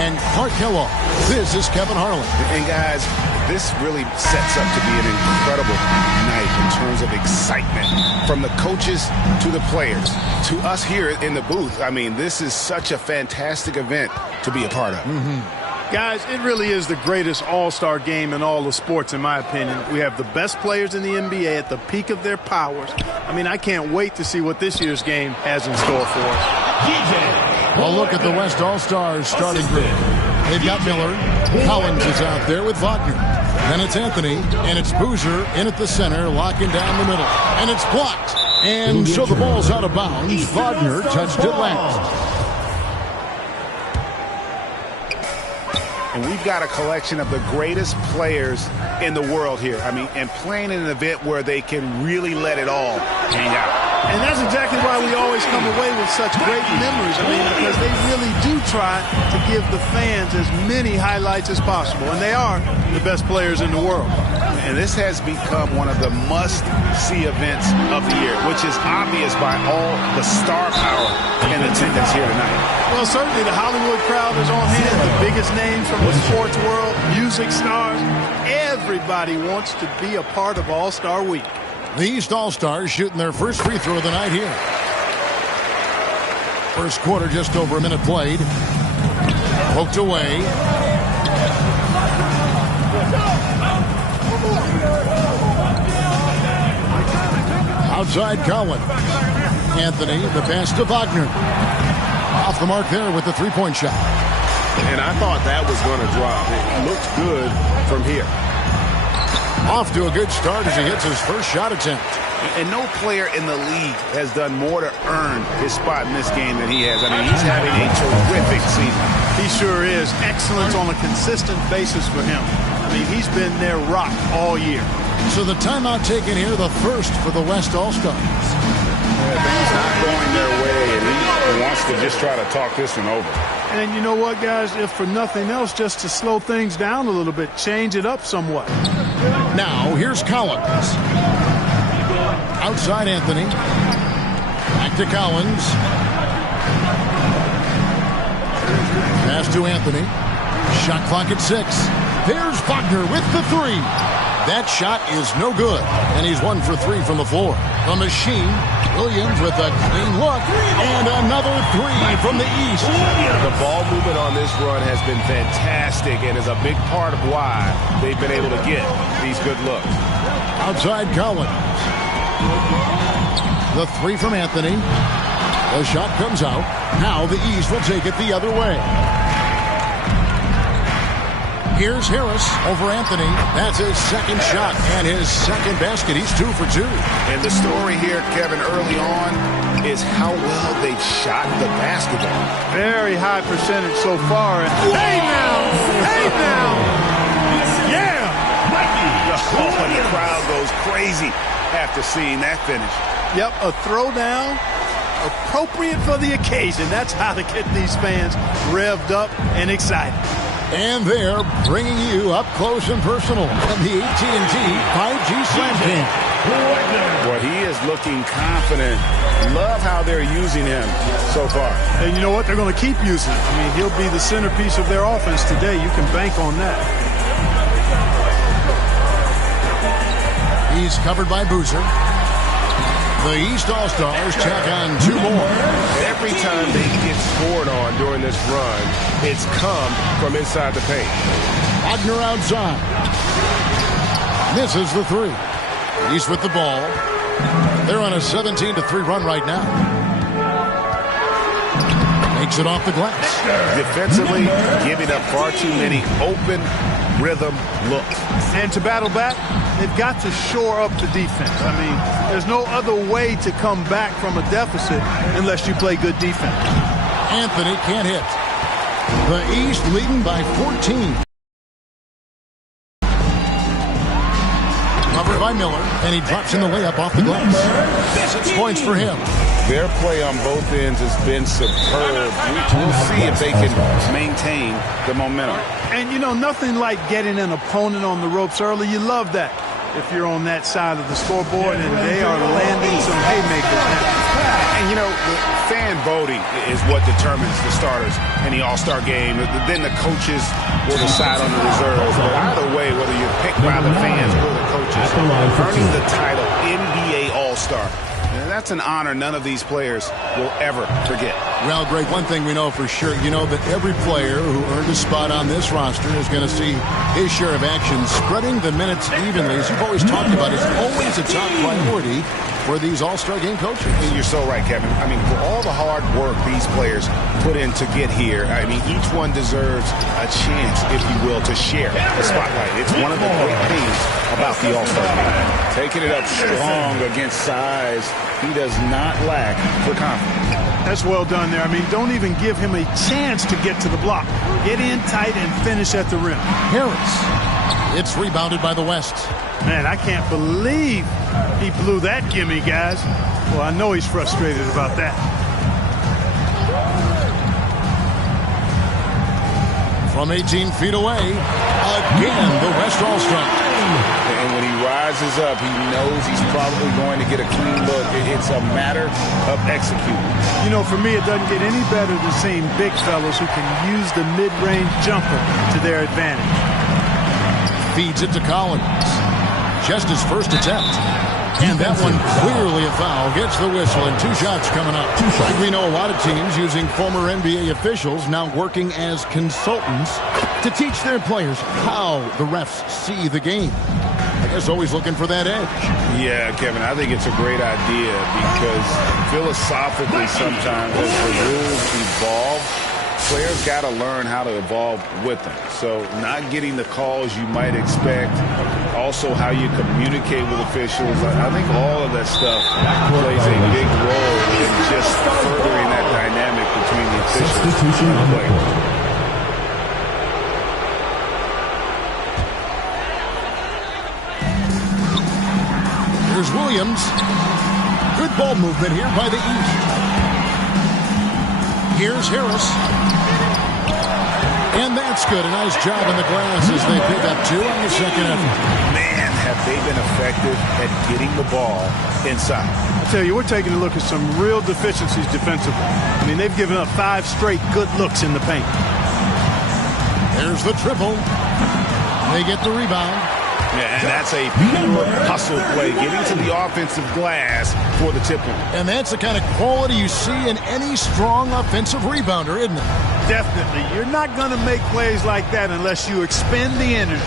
and Clark Kellogg. This is Kevin Harlan. And guys, this really sets up to be an incredible night in terms of excitement from the coaches to the players to us here in the booth. I mean, this is such a fantastic event to be a part of. Guys, it really is the greatest all-star game in all of sports, in my opinion. We have the best players in the NBA at the peak of their powers. I mean, I can't wait to see what this year's game has in store for us. Well, look at the West All-Stars starting group. They've got Miller. Collins is out there with Wagner. Then it's Anthony, and it's Boozer in at the center, locking down the middle. And it's blocked. And so the ball's out of bounds. Wagner touched it last. And we've got a collection of the greatest players in the world here. I mean, and playing in an event where they can really let it all hang out. And that's exactly why we always come away with such great memories. I mean, because they really do try to give the fans as many highlights as possible. And they are the best players in the world. And this has become one of the must-see events of the year, which is obvious by all the star power in attendance here tonight. Well, certainly the Hollywood crowd is on hand. The biggest names from the sports world, music stars. Everybody wants to be a part of All-Star Week. The East All-Stars shooting their first free throw of the night here. First quarter, just over a minute played. Poked away. Outside Collins. Anthony, the pass to Wagner. Off the mark there with the three-point shot. And I thought that was going to drop. It looked good from here. Off to a good start as he hits his first shot attempt. And no player in the league has done more to earn his spot in this game than he has. I mean, he's having a terrific season. He sure is. Excellence on a consistent basis for him. I mean, he's been their rock all year. So the timeout taken here, the first for the West All-Stars. Things not going their way, and he wants to just try to talk this one over. And you know what, guys? If for nothing else, just to slow things down a little bit, change it up somewhat. Now, here's Collins. Outside Anthony. Back to Collins. Pass to Anthony. Shot clock at 6. There's Wagner with the three. That shot is no good, and he's 1 for 3 from the floor. The machine, Williams with a clean look, and another three from the East. The ball movement on this run has been fantastic and is a big part of why they've been able to get these good looks. Outside Collins. The three from Anthony. The shot comes out. Now the East will take it the other way. Here's Harris over Anthony. That's his second shot and his second basket. He's 2 for 2. And the story here, Kevin, early on is how well they've shot the basketball. Very high percentage so far. Hey now! Hey now! Yeah! Oh, and the crowd goes crazy after seeing that finish. Yep, a throwdown appropriate for the occasion. That's how to get these fans revved up and excited. And they're bringing you up close and personal from the AT&T 5G Slam Cam. Boy, he is looking confident. Love how they're using him so far. And you know what? They're going to keep using him. I mean, he'll be the centerpiece of their offense today. You can bank on that. He's covered by Boozer. The East All-Stars tack on 2 more. Every time they get scored on during this run, it's come from inside the paint. Wagner outside. Misses the three. East with the ball. They're on a 17-3 run right now. Makes it off the glass. Defensively, giving up far too many open rhythm looks. And to battle back, they've got to shore up the defense. I mean, there's no other way to come back from a deficit unless you play good defense. Anthony can't hit. The East leading by 14. Covered by Miller, and he drops in the layup off the glass. 6 points for him. Their play on both ends has been superb. We'll see if they can maintain the momentum. And, you know, nothing like getting an opponent on the ropes early. You love that if you're on that side of the scoreboard, and they are landing some haymakers now. And, you know, the fan voting is what determines the starters in the All-Star game. Then the coaches will decide on the reserves. But either way, whether you're picked by the fans or the coaches, earning the title NBA All-Star, that's an honor none of these players will ever forget. Well, Greg, one thing we know for sure, you know that every player who earned a spot on this roster is going to see his share of action. Spreading the minutes evenly, as you've always talked about, is always a top priority for these All-Star game coaches. And you're so right, Kevin. I mean, for all the hard work these players put in to get here, I mean, each one deserves a chance, if you will, to share the spotlight. It's one of the great things about the All-Star game. Taking it up strong against size. He does not lack for confidence. That's well done there. I mean, don't even give him a chance to get to the block. Get in tight and finish at the rim. Harris. It's rebounded by the West. Man, I can't believe he blew that gimme, guys. Well, I know he's frustrated about that. From 18 feet away, again, the West All-Star. And when he rises up, he knows he's probably going to get a clean look. It's a matter of executing. You know, for me, it doesn't get any better than seeing big fellas who can use the mid-range jumper to their advantage. Feeds it to Collins. Just his first attempt. And that one clearly a foul. Gets the whistle and 2 shots coming up. We know a lot of teams using former NBA officials now working as consultants to teach their players how the refs see the game. I guess always looking for that edge. Yeah, Kevin, I think it's a great idea because philosophically sometimes as the rules evolve, players got to learn how to evolve with them. So not getting the calls you might expect, also how you communicate with officials. I think all of that stuff plays a big role in just furthering that dynamic between the officials and the players. Here's Williams. Good ball movement here by the East. Here's Harris. And that's good. A nice job in the glass as they pick up 2 on the second effort. Man, have they been effective at getting the ball inside. I tell you, we're taking a look at some real deficiencies defensively. I mean, they've given up 5 straight good looks in the paint. There's the triple. They get the rebound. Yeah, and that's a pure hustle play, getting to the offensive glass for the tip-in. And that's the kind of quality you see in any strong offensive rebounder, isn't it? Definitely. You're not going to make plays like that unless you expend the energy.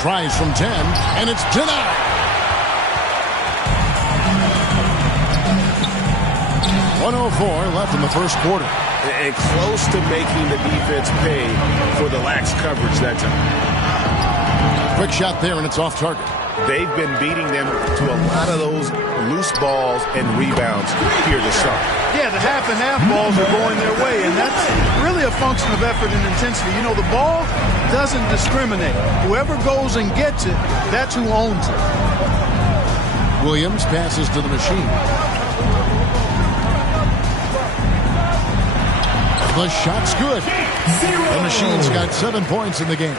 Tries from 10, and it's denied. .104 left in the first quarter. And close to making the defense pay for the lax coverage that time. Quick shot there, and it's off target. They've been beating them to a lot of those loose balls and rebounds here to start. Yeah, the half and half balls are going their way, and that's really a function of effort and intensity. You know, the ball doesn't discriminate. Whoever goes and gets it, that's who owns it. Williams passes to the machine. The shot's good. The machine's got 7 points in the game.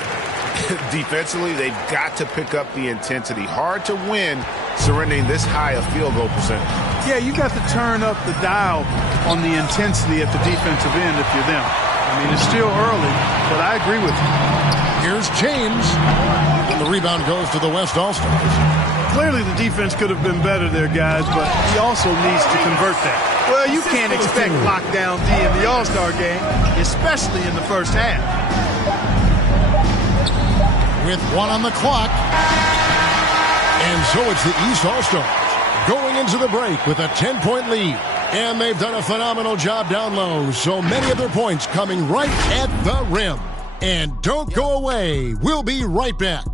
Defensively, they've got to pick up the intensity. Hard to win surrendering this high a field goal percentage. Yeah, you got to turn up the dial on the intensity at the defensive end if you're them. I mean, it's still early, but I agree with you. Here's James. And the rebound goes to the West All-Stars. Clearly the defense could have been better there, guys, but he also needs to convert that. Well, you can't expect lockdown D in the All-Star game, especially in the first half. With 1 on the clock. And so it's the East All-Stars going into the break with a 10-point lead. And they've done a phenomenal job down low. So many of their points coming right at the rim. And don't go away. We'll be right back.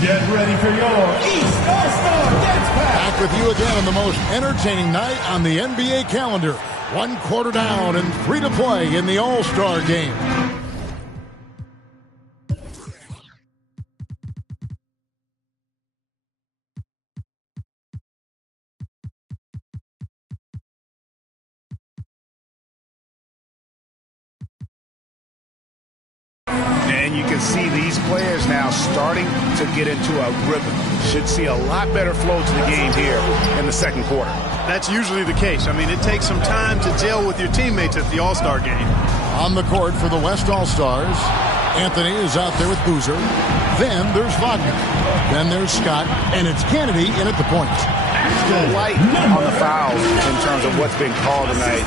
Get ready for your East All-Star Dance Pack. Back with you again on the most entertaining night on the NBA calendar. 1 quarter down and 3 to play in the All-Star game. And And you can see these players now starting to get into a rhythm. Should see a lot better flow to the game here in the second quarter. That's usually the case. I mean, it takes some time to gel with your teammates at the All-Star game. On the court for the West All-Stars, Anthony is out there with Boozer. Then there's Wagner. Then there's Scott. And it's Kennedy in at the point. Light on the fouls in terms of what's been called tonight.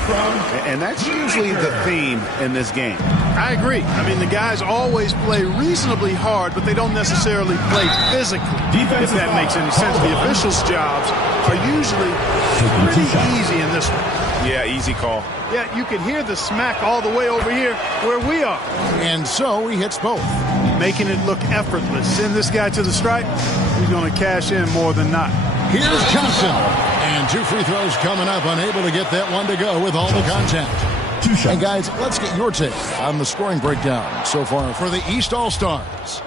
And that's usually the theme in this game. I agree. I mean, the guys always play reasonably hard, but they don't necessarily play physically, if that makes any sense. The officials' jobs are usually pretty easy in this one. Yeah, easy call. Yeah, you can hear the smack all the way over here where we are. And so he hits both, making it look effortless. Send this guy to the stripe, he's going to cash in more than not. Here's Johnson. And 2 free throws coming up, unable to get that one to go with all the contact. And guys, let's get your take on the scoring breakdown so far for the East All-Stars.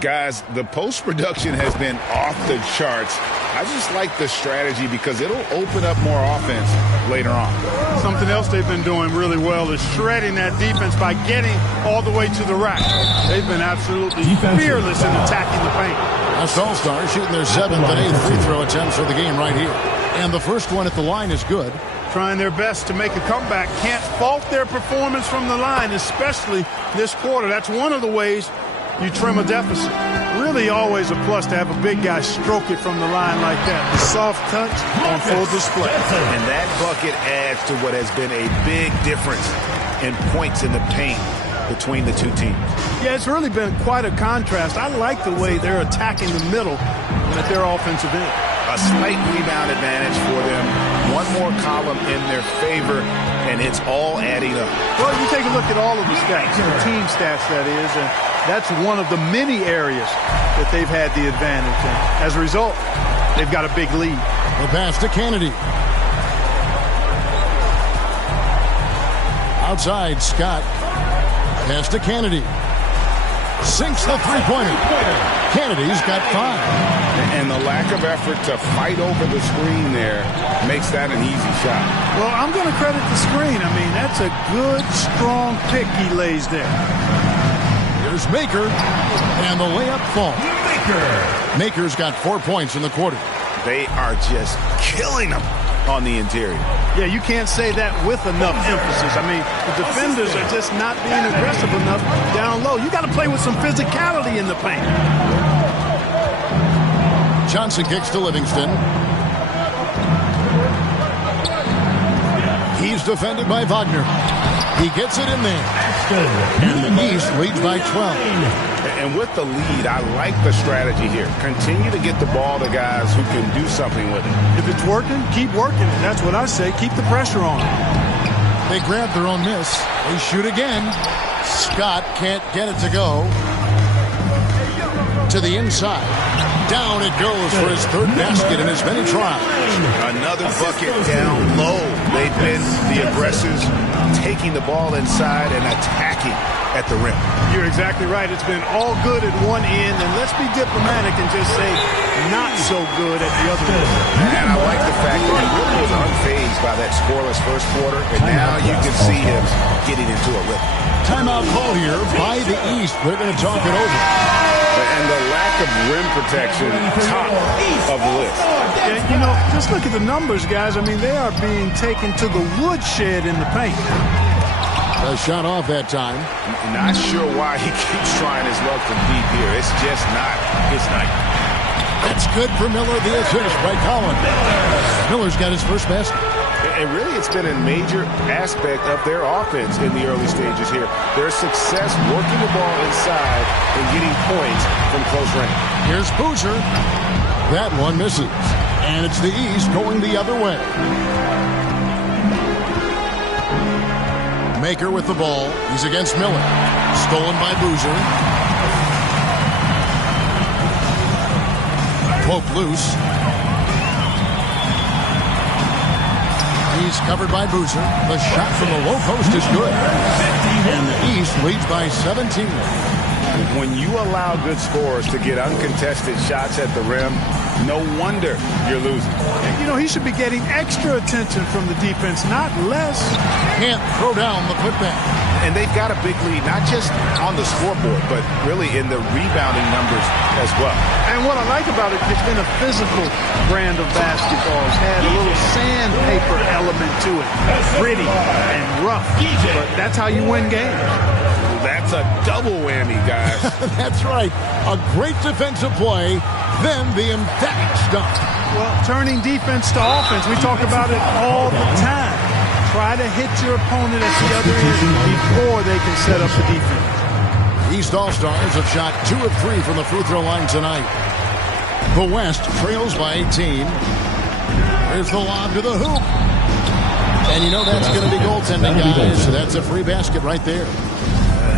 Guys, the post-production has been off the charts. I just like the strategy because it'll open up more offense later on. Something else they've been doing really well is shredding that defense by getting all the way to the rack. They've been absolutely fearless in attacking the paint. West All-Stars shooting their 7th and 8th free throw attempts for the game right here. And the first one at the line is good. Trying their best to make a comeback. Can't fault their performance from the line, especially this quarter. That's one of the ways you trim a deficit. Really always a plus to have a big guy stroke it from the line like that. The soft touch on full display. And that bucket adds to what has been a big difference in points in the paint between the two teams. Yeah, it's really been quite a contrast. I like the way they're attacking the middle at their offensive end. A slight rebound advantage for them. One more column in their favor, and it's all adding up. Well, you take a look at all of the stats, the team stats, that is, and that's one of the many areas that they've had the advantage. And as a result, they've got a big lead. The pass to Kennedy. Outside, Scott. Pass to Kennedy. Sinks the three-pointer. Kennedy's got 5. And the lack of effort to fight over the screen there makes that an easy shot. Well, I'm going to credit the screen. I mean, that's a good, strong pick he lays there. Here's Maker, and the layup falls. Maker's got 4 points in the quarter. They are just killing them on the interior. Yeah, you can't say that with enough emphasis. I mean, the defenders are just not being aggressive enough down low. You got to play with some physicality in the paint. Johnson kicks to Livingston. He's defended by Wagner. He gets it in there. And the East leads by 12. And with the lead, I like the strategy here. Continue to get the ball to guys who can do something with it. If it's working, keep working. That's what I say. Keep the pressure on. They grab their own miss. They shoot again. Scott can't get it to go. To the inside. Down it goes for his 3rd basket in as many tries. Another bucket down low. They've been the aggressors, taking the ball inside and attacking at the rim. You're exactly right. It's been all good at one end, and let's be diplomatic and just say not so good at the other end. And I like the fact that he really was unfazed by that scoreless first quarter, and now you can see him getting into a rhythm. Timeout call here by the East. They're going to talk it over. And the lack of rim protection, top of the list. And, you know, just look at the numbers, guys. I mean, they are being taken to the woodshed in the paint. A shot off that time. Not sure why he keeps trying his luck from deep here. It's just not his night. That's good for Miller, the assist by Collins. Miller's got his first basket. And really, it's been a major aspect of their offense in the early stages here. Their success working the ball inside and getting points from close range. Here's Boozer. That one misses. And it's the East going the other way. Maker with the ball. He's against Miller. Stolen by Boozer. Pope loose. He's covered by Boozer. The shot from the low post is good. And the East leads by 17. When you allow good scorers to get uncontested shots at the rim, no wonder you're losing. You know, he should be getting extra attention from the defense, not less. Can't throw down the putback. And they've got a big lead, not just on the scoreboard, but really in the rebounding numbers as well. And what I like about it, it's been a physical brand of basketball. It's had a little sandpaper element to it. Gritty and rough. But that's how you win games. That's a double whammy, guys. That's right. A great defensive play, then the emphatic stuff. Well, turning defense to offense, we talk about it all the time. Try to hit your opponent at the other end before they can set up the defense. East All-Stars have shot 2 of 3 from the free throw line tonight. The West trails by 18. Here's the lob to the hoop. And you know that's going to be goaltending, guys. That's a free basket right there.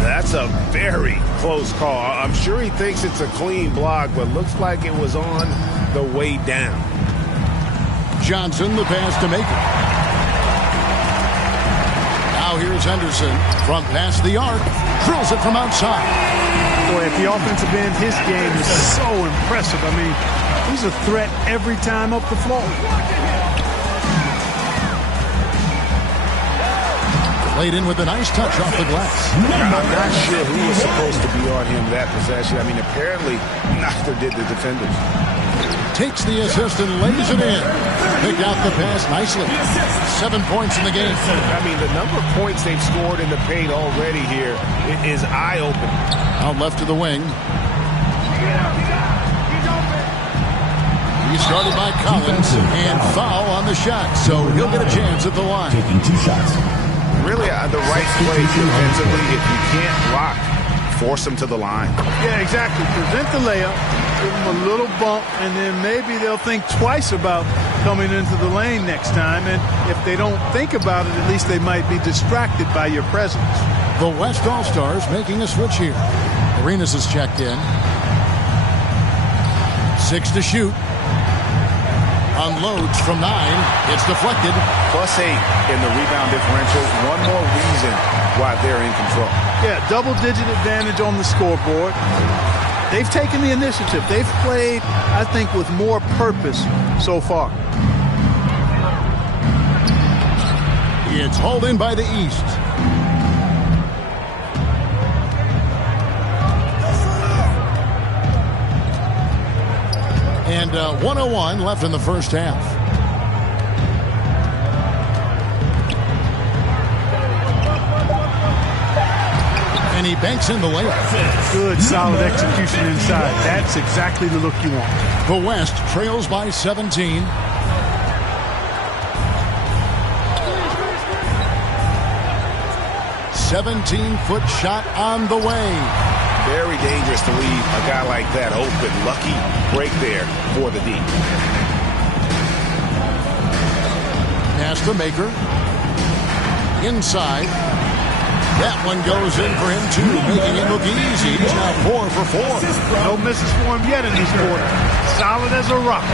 That's a very close call. I'm sure he thinks it's a clean block, but looks like it was on the way down. Johnson, the pass to Maker. Now here's Henderson from past the arc. Drills it from outside. Boy, at the offensive end, his game is so impressive. I mean, he's a threat every time up the floor. Played in with a nice touch off the glass. I'm not sure who was supposed to be on him that possession. I mean, apparently neither did the defenders. Takes the assist and lays it in. Picked out the pass nicely. 7 points in the game. I mean, the number of points they've scored in the paint already here is eye-opening. Out left to the wing. He started by Collins and foul on the shot, so he'll get a chance at the line. Taking 2 shots. Really the right play defensively. If you can't block, force them to the line. Yeah, exactly. Present the layup, give them a little bump, and then maybe they'll think twice about coming into the lane next time. And if they don't think about it, at least they might be distracted by your presence. The West All-Stars making a switch here. Arenas is checked in. 6 to shoot. Unloads from 9. It's deflected. +8 in the rebound differential. One more reason why they're in control. Yeah, double-digit advantage on the scoreboard. They've taken the initiative. They've played, I think, with more purpose so far. It's hauled in by the East. And 1:01 left in the first half. And he banks in the layup. Good, solid execution inside. That's exactly the look you want. The West trails by 17. "17-foot shot on the way." Very dangerous to leave a guy like that open. Lucky break there for the D. Pass to Maker. Inside. That one goes in for him, too, making it look easy. He's now 4 for 4. No misses for him yet in this quarter. Solid as a rock.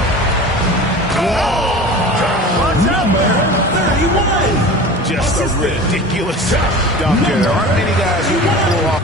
Number 31. Just a ridiculous dunk there. There aren't many guys who can pull off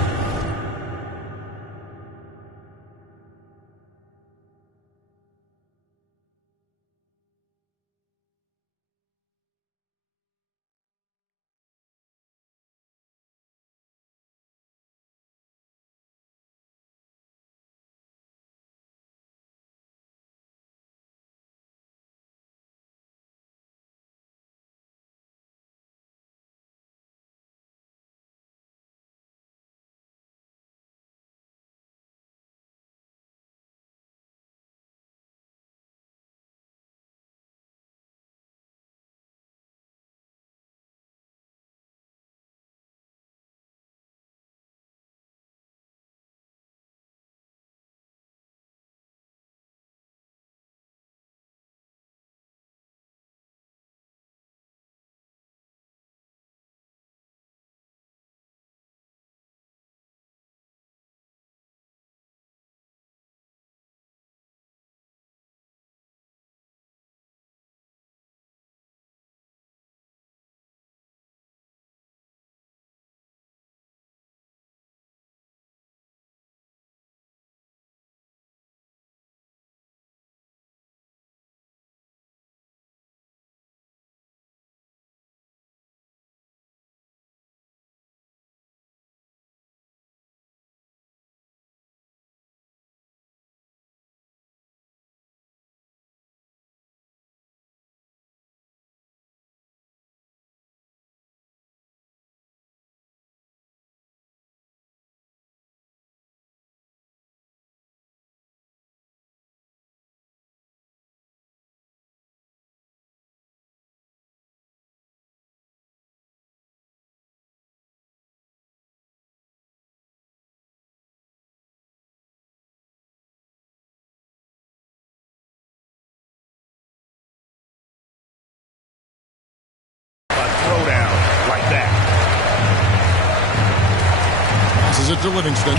passes it to Livingston.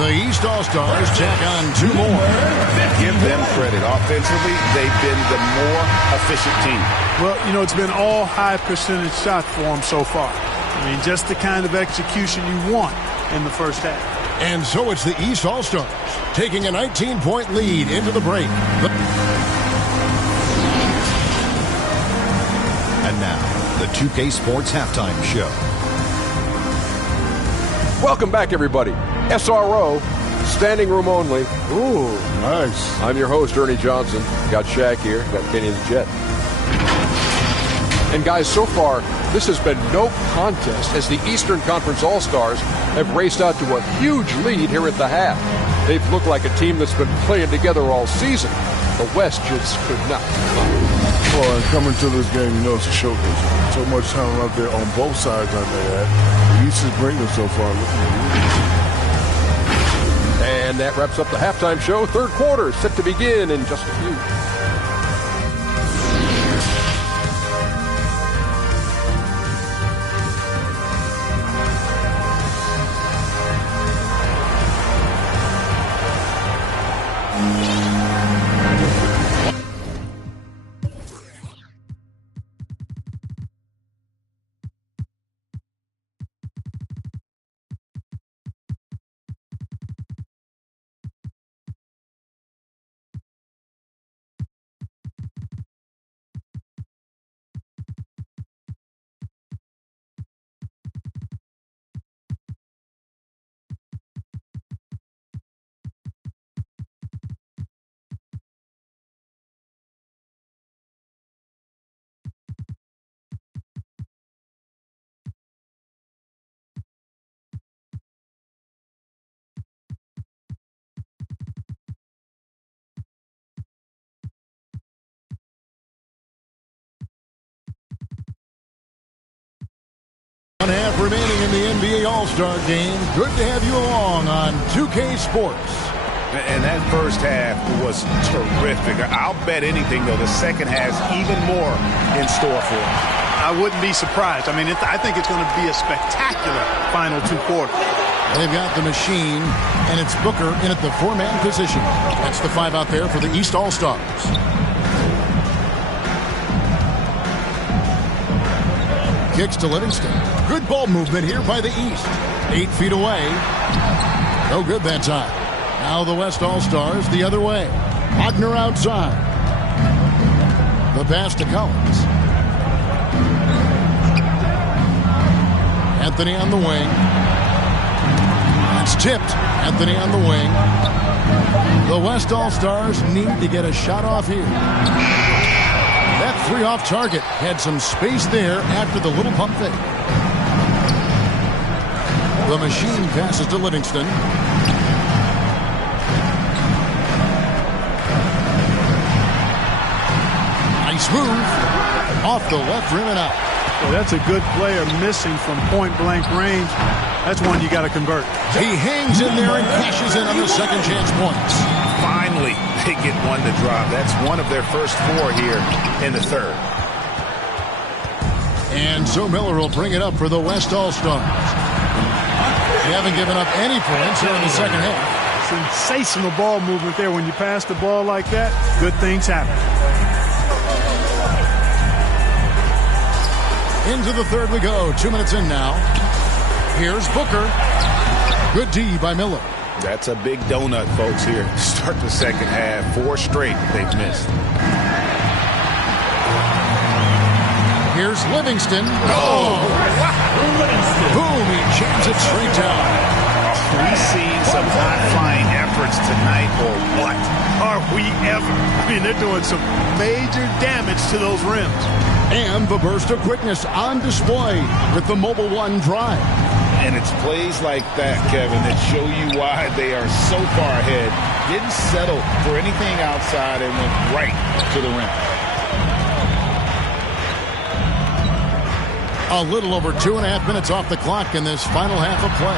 The East All-Stars tack on 2 more. Give them credit. Offensively, they've been the more efficient team. Well, you know, it's been all high percentage shots for them so far. I mean, just the kind of execution you want in the first half. And so it's the East All-Stars taking a 19-point lead into the break. And now, the 2K Sports Halftime Show. Welcome back, everybody. SRO, standing room only. Ooh, nice. I'm your host, Ernie Johnson. Got Shaq here. Got Kenny the Jet. And guys, so far, this has been no contest as the Eastern Conference All-Stars have raced out to a huge lead here at the half. They've looked like a team that's been playing together all season. The West just could not. Well, and coming to this game, you know it's a showcase. So much talent out there on both sides on that. The East is bringing so far. And that wraps up the halftime show. Third quarter set to begin in just a few. Half remaining in the NBA All-Star Game. Good to have you along on 2K Sports. And that first half was terrific. I'll bet anything, though, the second has even more in store for them. I wouldn't be surprised. I mean, I think it's going to be a spectacular final 2 quarters. They've got the machine, and it's Booker in at the 4-man position. That's the 5 out there for the East All-Stars. Kicks to Livingston. Good ball movement here by the East. 8 feet away. No good that time. Now the West All-Stars the other way. Wagner outside. The pass to Collins. Anthony on the wing. That's tipped. Anthony on the wing. The West All-Stars need to get a shot off here. That 3 off target had some space there after the little pump fake. The machine passes to Livingston. Nice move. Off the left rim and out. Well, that's a good player missing from point-blank range. That's one you got to convert. He hangs in there and cashes in on the second chance points. Finally, they get one to drop. That's one of their first 4 here in the third. And so Miller will bring it up for the West All-Stars. They haven't given up any points here in the second half. Sensational ball movement there. When you pass the ball like that, good things happen. Into the third we go. 2 minutes in now. Here's Booker. Good D by Miller. That's a big donut, folks, here. Start the second half. 4 straight they've missed. Here's Livingston. Oh! Boom! He jams it straight down. Are we seeing some high-flying efforts tonight, or what? Are we ever? I mean, they're doing some major damage to those rims. And the burst of quickness on display with the Mobile One drive. And it's plays like that, Kevin, that show you why they are so far ahead. Didn't settle for anything outside and went right to the rim. A little over 2.5 minutes off the clock in this final half of play.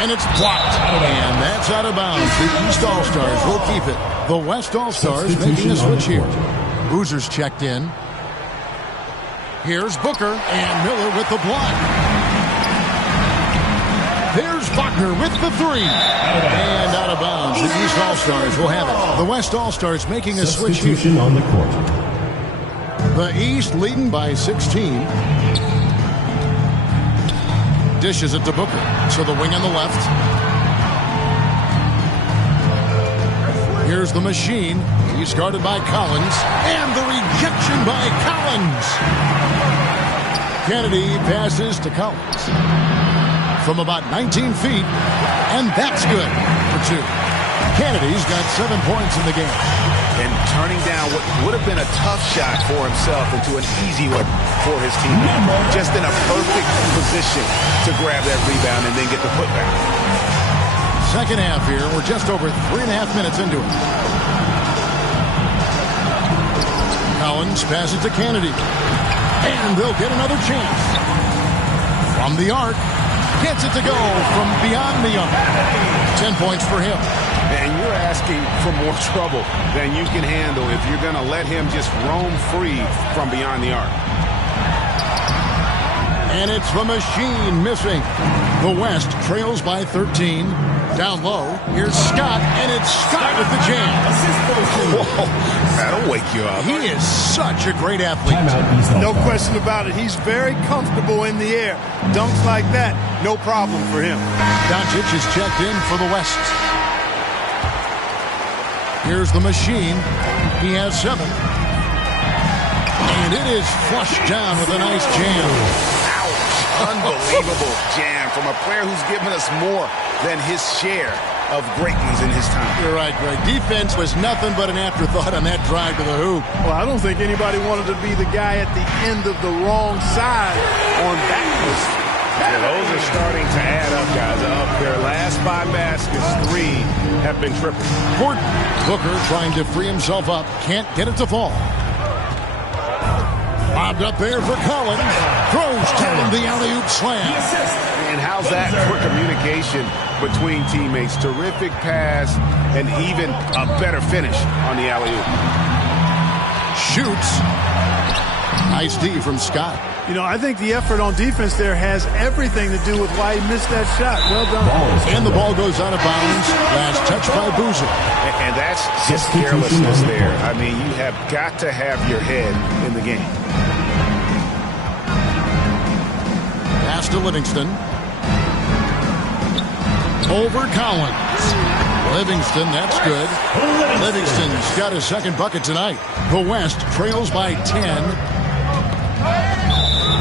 And it's blocked. And that's out of bounds. The East All-Stars will keep it. The West All-Stars making a switch here. Boozer's checked in. Here's Booker and Miller with the block. There's Wagner with the three. And out of bounds. The East All-Stars will have it. The West All-Stars making a switch here. Substitution on the court. The East leading by 16. Dishes it to Booker. So the wing on the left. Here's the machine. He's guarded by Collins. And the rejection by Collins. Kennedy passes to Collins from about 19 feet. And that's good for two. Kennedy's got 7 points in the game. And turning down what would have been a tough shot for himself into an easy one for his team. Just in a perfect position to grab that rebound and then get the putback. Second half here. We're just over 3.5 minutes into it. Collins passes to Kennedy. And they'll get another chance. From the arc. Gets it to go from beyond the arc. 10 points for him. And you're asking for more trouble than you can handle if you're going to let him just roam free from beyond the arc. And it's the machine missing. The West trails by 13. Down low, here's Scott, and it's Scott with the jam. Whoa, that'll wake you up. He is such a great athlete. No question about it. He's very comfortable in the air. Dunks like that, no problem for him. Doncic is checked in for the West. Here's the machine. He has 7. And it is flushed down with a nice jam. Ouch. Unbelievable jam from a player who's given us more than his share of great ones in his time. You're right, Greg. Defense was nothing but an afterthought on that drive to the hoop. Well, I don't think anybody wanted to be the guy at the end of the wrong side on that list. Yeah, those are starting to add up, guys. Up their last 5 baskets, 3 have been triple. Gordon. Booker trying to free himself up. Can't get it to fall. Bobbed up there for Collins. Throws down the alley-oop slam. And how's that for communication between teammates? Terrific pass and even a better finish on the alley-oop. Shoots. Nice D from Scott. You know, I think the effort on defense there has everything to do with why he missed that shot. Well done. And the ball goes out of bounds. Last touch by Boozer. And that's just carelessness there. I mean, you have got to have your head in the game. Pass to Livingston. Over Collins. Livingston, that's good. Livingston's got his second bucket tonight. The West trails by 10.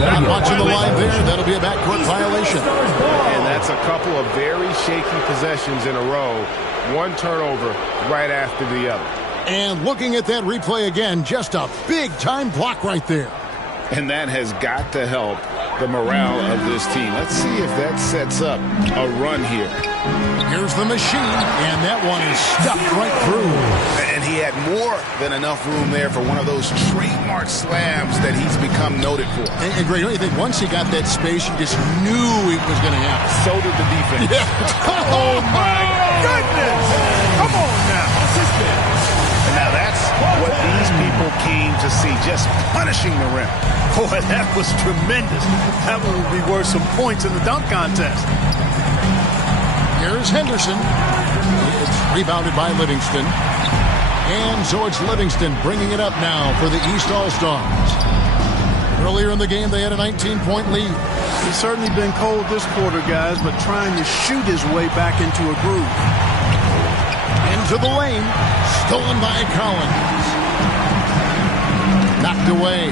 Not watching the line there. That'll be a backcourt violation. And that's a couple of very shaky possessions in a row. One turnover right after the other. And looking at that replay again, just a big-time block right there. And that has got to help the morale of this team. Let's see if that sets up a run here. Here's the machine, and that one is stuffed right through. And he had more than enough room there for one of those trademark slams that he's become noted for. And Greg, don't you think once he got that space, you just knew it was going to happen? So did the defense. Yeah. Oh, my goodness. Come on now. And now that's what these people came to see, just punishing the rim. Boy, that was tremendous. That one would be worth some points in the dunk contest. Here's Henderson. It's rebounded by Livingston. And so it's Livingston bringing it up now for the East All-Stars. Earlier in the game, they had a 19-point lead. He's certainly been cold this quarter, guys, but trying to shoot his way back into a groove. Into the lane. Stolen by Collins. Knocked away.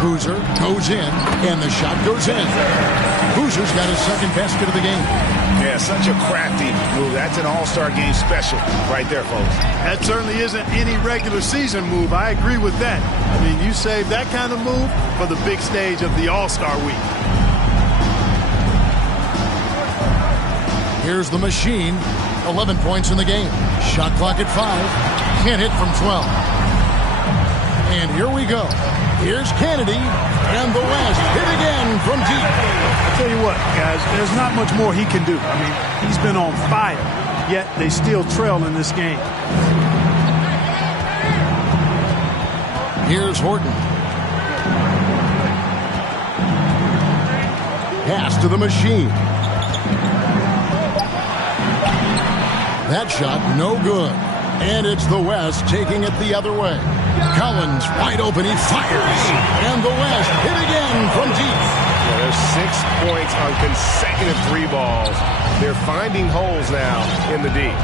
Boozer goes in, and the shot goes in. Boozer's got his second basket of the game. Yeah, such a crafty move. That's an all-star game special right there, folks. That certainly isn't any regular season move. I agree with that. I mean, you save that kind of move for the big stage of the All-Star week. Here's the machine. 11 points in the game. Shot clock at 5. Can't hit from 12. And here we go. Here's Kennedy, and the West hit again from deep. I'll tell you what, guys, there's not much more he can do. I mean, he's been on fire, yet they still trail in this game. Here's Horton. Pass to the machine. That shot no good. And it's the West taking it the other way. Collins wide open, he fires. And the West hit again from deep. Yeah, there's 6 points on consecutive 3 balls. They're finding holes now in the D.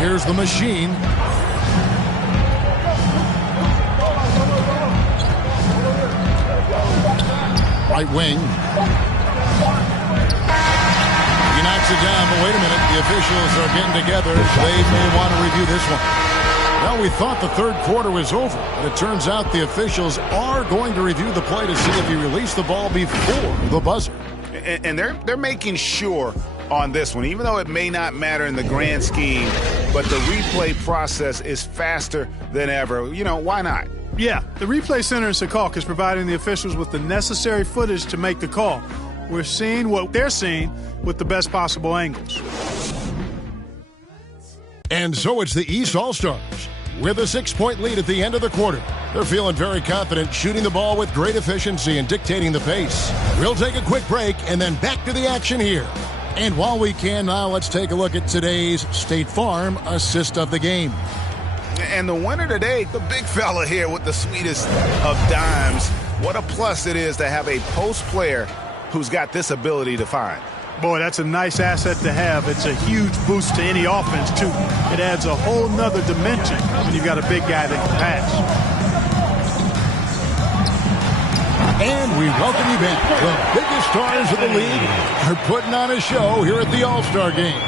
Here's the machine. Right wing. He knocks it down, but wait a minute. The officials are getting together. They may want to review this one. Well, we thought the third quarter was over, but it turns out the officials are going to review the play to see if he released the ball before the buzzer. And they're making sure on this one, even though it may not matter in the grand scheme, but the replay process is faster than ever. You know, why not? Yeah, the replay center in Secaucus is providing the officials with the necessary footage to make the call. We're seeing what they're seeing with the best possible angles. And so it's the East All-Stars with a 6-point lead at the end of the quarter. They're feeling very confident, shooting the ball with great efficiency and dictating the pace. We'll take a quick break and then back to the action here. And while we can now, let's take a look at today's State Farm assist of the game. And the winner today, the big fella here with the sweetest of dimes. What a plus it is to have a post player who's got this ability to find. Boy, that's a nice asset to have. It's a huge boost to any offense, too. It adds a whole nother dimension when you've got a big guy that can pass. And we welcome you back. The biggest stars of the league are putting on a show here at the All-Star Game.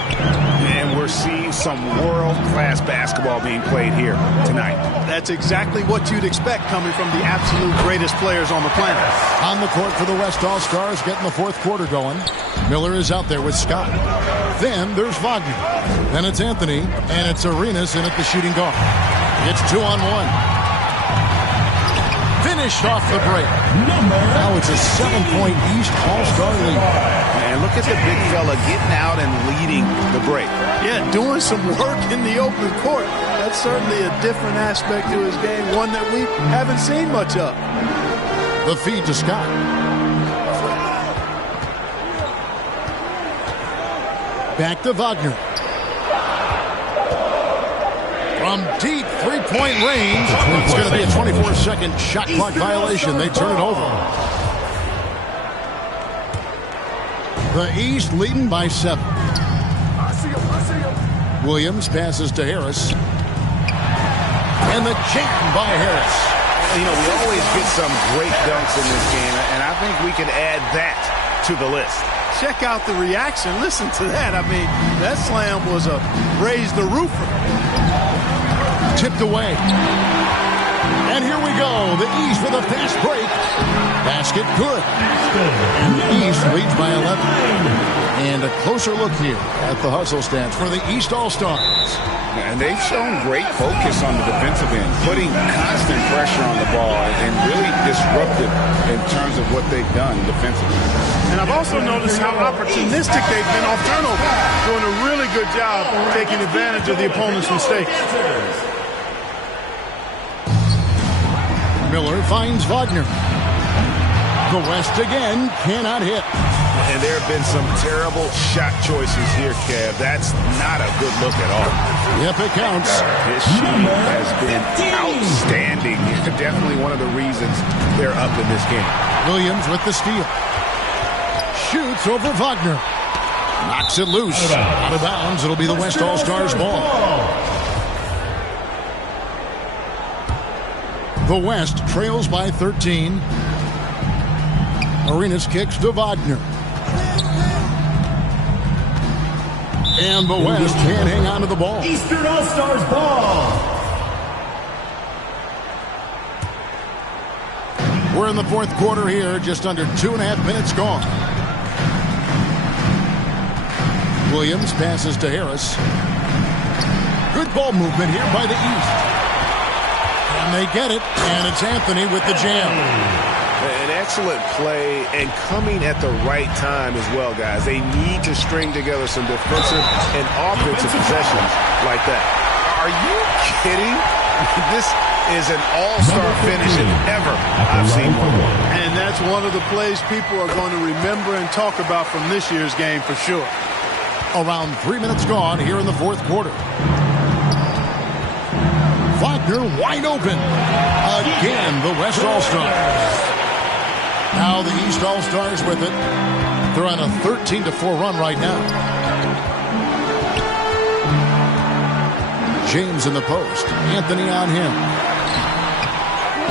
And we're seeing some world-class basketball being played here tonight. That's exactly what you'd expect coming from the absolute greatest players on the planet. On the court for the West All-Stars, getting the fourth quarter going. Miller is out there with Scott. Then there's Wagner. Then it's Anthony, and it's Arenas in at the shooting guard. It's 2-on-1. Finished off the break. Now it's a 7-point East All-Star lead. And look at the big fella getting out and leading the break. Yeah, doing some work in the open court. That's certainly a different aspect to his game, one that we haven't seen much of. The feed to Scott. Back to Wagner. From deep three-point range, it's going to be a 24-second shot clock violation. They turn it over. The East leading by 7. Williams passes to Harris. And the jam by Harris. You know, we always get some great dunks in this game, and I think we can add that to the list. Check out the reaction. Listen to that. I mean, that slam was a raise the roofer. Tipped away. And here we go. The East with a fast break. Basket good. East leads by 11. And a closer look here at the hustle stats for the East All-Stars. And they've shown great focus on the defensive end, putting constant pressure on the ball and really disruptive in terms of what they've done defensively. And I've also noticed how opportunistic they've been off turnover, doing a really good job taking advantage of the opponent's mistakes. Miller finds Wagner. The West again cannot hit. And there have been some terrible shot choices here, Kev. That's not a good look at all. Yep, it counts. His shooting has been outstanding. Definitely one of the reasons they're up in this game. Williams with the steal. Shoots over Wagner. Knocks it loose. Out of bounds. It'll be the West All-Stars ball. The West trails by 13. Arenas kicks to Wagner. And the West can't hang on to the ball. Eastern All-Stars ball. We're in the fourth quarter here, just under 2.5 minutes gone. Williams passes to Harris. Good ball movement here by the East. And they get it, and it's Anthony with the jam. An excellent play and coming at the right time as well, guys. They need to string together some defensive and offensive possessions like that. Are you kidding? This is an all-star finish if ever I've seen one. And that's one of the plays people are going to remember and talk about from this year's game for sure. Around 3 minutes gone here in the fourth quarter. Wagner wide open. Again, the West All-Stars. Now the East All-Stars with it. They're on a 13-4 run right now. James in the post. Anthony on him.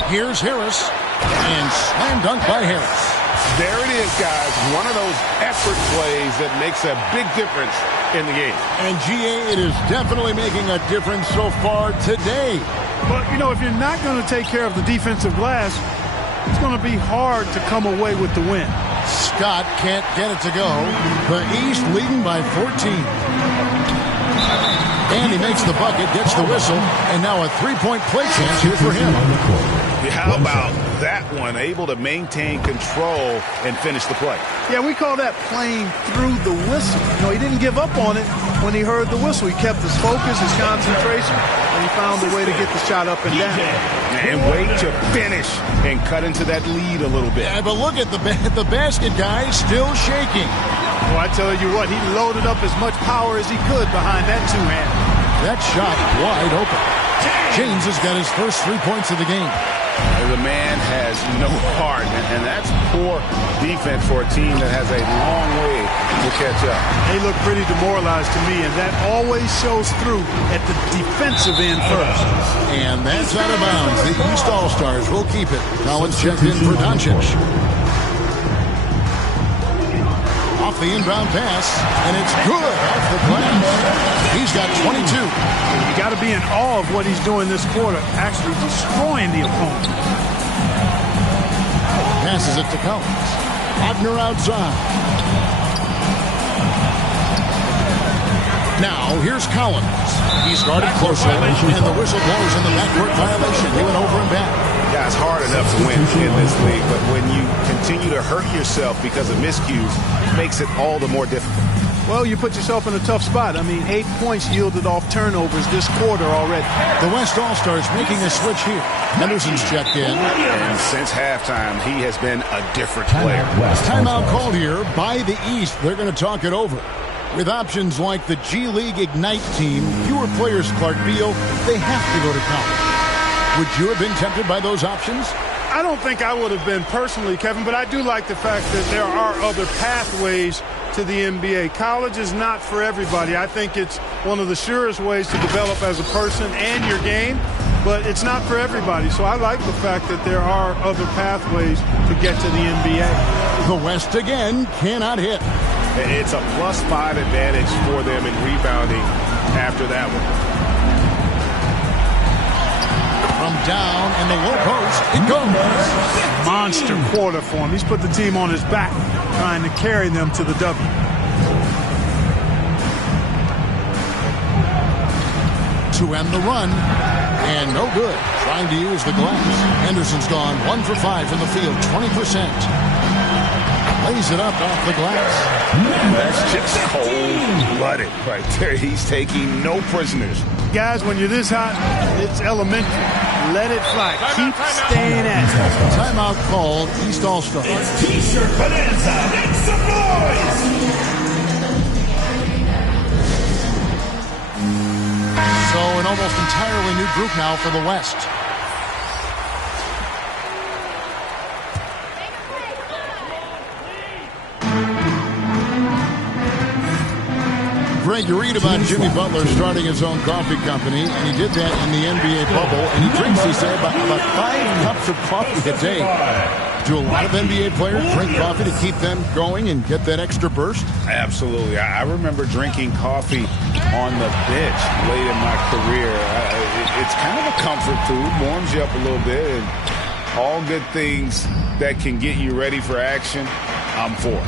Here's Harris. And slam dunk by Harris. There it is, guys. One of those effort plays that makes a big difference in the game. And GA, it is definitely making a difference so far today. But, you know, if you're not going to take care of the defensive glass, it's going to be hard to come away with the win. Scott can't get it to go. The East leading by 14. And he makes the bucket, gets the whistle, and now a three-point play chance here for him. How about that one? Able to maintain control and finish the play. Yeah, we call that playing through the whistle. You know, he didn't give up on it when he heard the whistle. He kept his focus, his concentration, and he found a way to get the shot up and down. And wait to finish and cut into that lead a little bit. Yeah, but look at the basket, guys, still shaking. Well, I tell you what, he loaded up as much power as he could behind that two-hand. That shot wide open. James has got his first 3 points of the game. The man has no heart, and that's poor defense for a team that has a long way to catch up. They look pretty demoralized to me, and that always shows through at the defensive end first. And that's out of bounds. The East All-Stars will keep it. Collins checked in for Doncic. Off the inbound pass, and it's good off the glass. He's got 22. You got to be in awe of what he's doing this quarter, actually destroying the opponent. Passes it to Collins. Wagner outside. Now, here's Collins. He's guarded closely, and the whistle blows in the backcourt violation. He went over and back. Yeah, it's hard enough to win in this league, but when you continue to hurt yourself because of miscues, it makes it all the more difficult. Well, you put yourself in a tough spot. I mean, 8 points yielded off turnovers this quarter already. The West All-Stars making a switch here. Henderson's checked in. And since halftime, he has been a different player. Timeout called here by the East. They're going to talk it over. With options like the G League Ignite team, fewer players, Clark, feel they have to go to college. Would you have been tempted by those options? I don't think I would have been personally, Kevin, but I do like the fact that there are other pathways to the NBA. College is not for everybody. I think it's one of the surest ways to develop as a person and your game, but it's not for everybody. So I like the fact that there are other pathways to get to the NBA. The West again cannot hit. It's a +5 advantage for them in rebounding after that one. From down in the low post, it goes. Monster quarter for him. He's put the team on his back, trying to carry them to the W. To end the run, and no good. Trying to use the glass. Henderson's gone 1 for 5 from the field, 20%. Lays it up off the glass. That's just cold-blooded right there. He's taking no prisoners. Guys, when you're this hot, it's elementary. Let it fly. Keep staying at it. Timeout called. East All-Star. It's T-shirt bonanza. Make some noise. So an almost entirely new group now for the West. Greg, you read about Jimmy Butler starting his own coffee company, and he did that in the NBA bubble, and he drinks, he said, about 5 cups of coffee a day. Do a lot of NBA players drink coffee to keep them going and get that extra burst? Absolutely. I remember drinking coffee on the bench late in my career. It's kind of a comfort food, warms you up a little bit, and all good things that can get you ready for action, I'm for.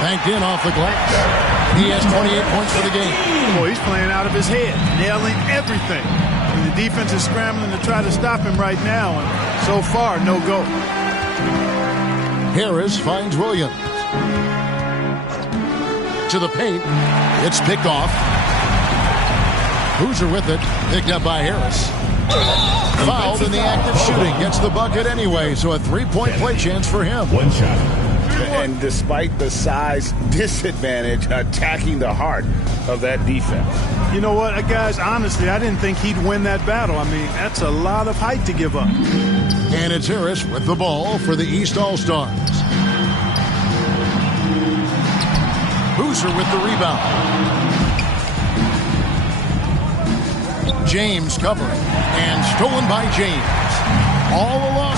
Banked in off the glass. He has 28 points for the game. Boy, he's playing out of his head, nailing everything. And the defense is scrambling to try to stop him right now, and so far, no go. Harris finds Williams. To the paint. It's picked off. Boozer with it. Picked up by Harris. Fouled in the act of shooting. Gets the bucket anyway, so a three-point play chance for him. One shot. And despite the size disadvantage, attacking the heart of that defense. You know what, guys, honestly, I didn't think he'd win that battle. I mean, that's a lot of height to give up. And it's Harris with the ball for the East All-Stars. Boozer with the rebound. James covering. And stolen by James. All along.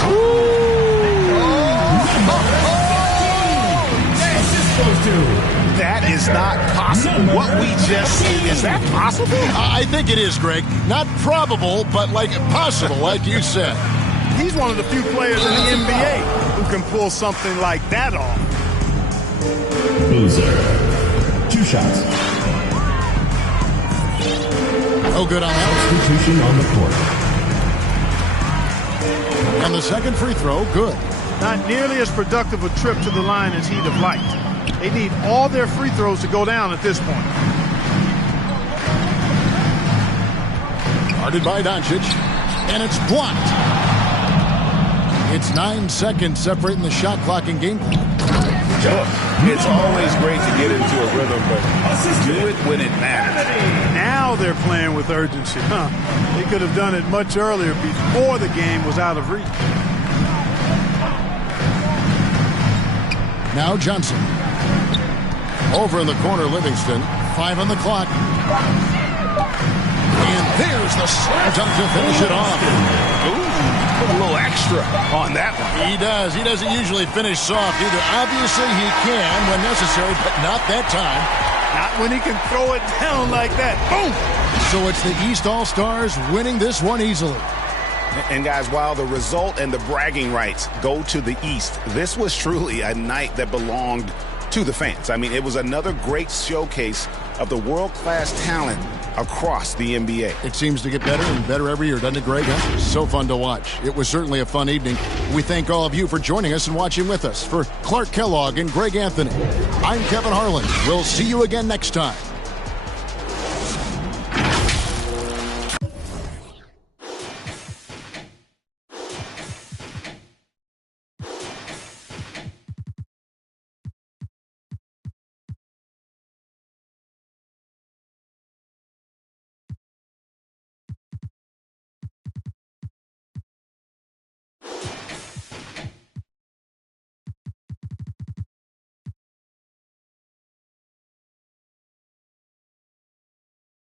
That is not possible. What we just see, is that possible? I think it is, Greg. Not probable, but like possible, like you said. He's one of the few players in the NBA who can pull something like that off. Boozer. 2 shots. Oh, good on that. Substitution on the court. And the second free throw, good. Not nearly as productive a trip to the line as he'd have liked. They need all their free throws to go down at this point. Guarded by Doncic. And it's blocked. It's 9 seconds separating the shot clock and game clock. It's always great to get into a rhythm, but do it when it matters. Now they're playing with urgency. They could have done it much earlier before the game was out of reach. Now Johnson. Over in the corner, Livingston. 5 on the clock. And there's the slam dunk to finish it off. Ooh, put a little extra on that one. He does. He doesn't usually finish soft either. Obviously, he can when necessary, but not that time. Not when he can throw it down like that. Boom! So it's the East All-Stars winning this one easily. And guys, while the result and the bragging rights go to the East, this was truly a night that belonged to the fans. I mean, it was another great showcase of the world-class talent across the NBA. It seems to get better and better every year, doesn't it, Greg? Huh? So fun to watch. It was certainly a fun evening. We thank all of you for joining us and watching with us. For Clark Kellogg and Greg Anthony, I'm Kevin Harlan. We'll see you again next time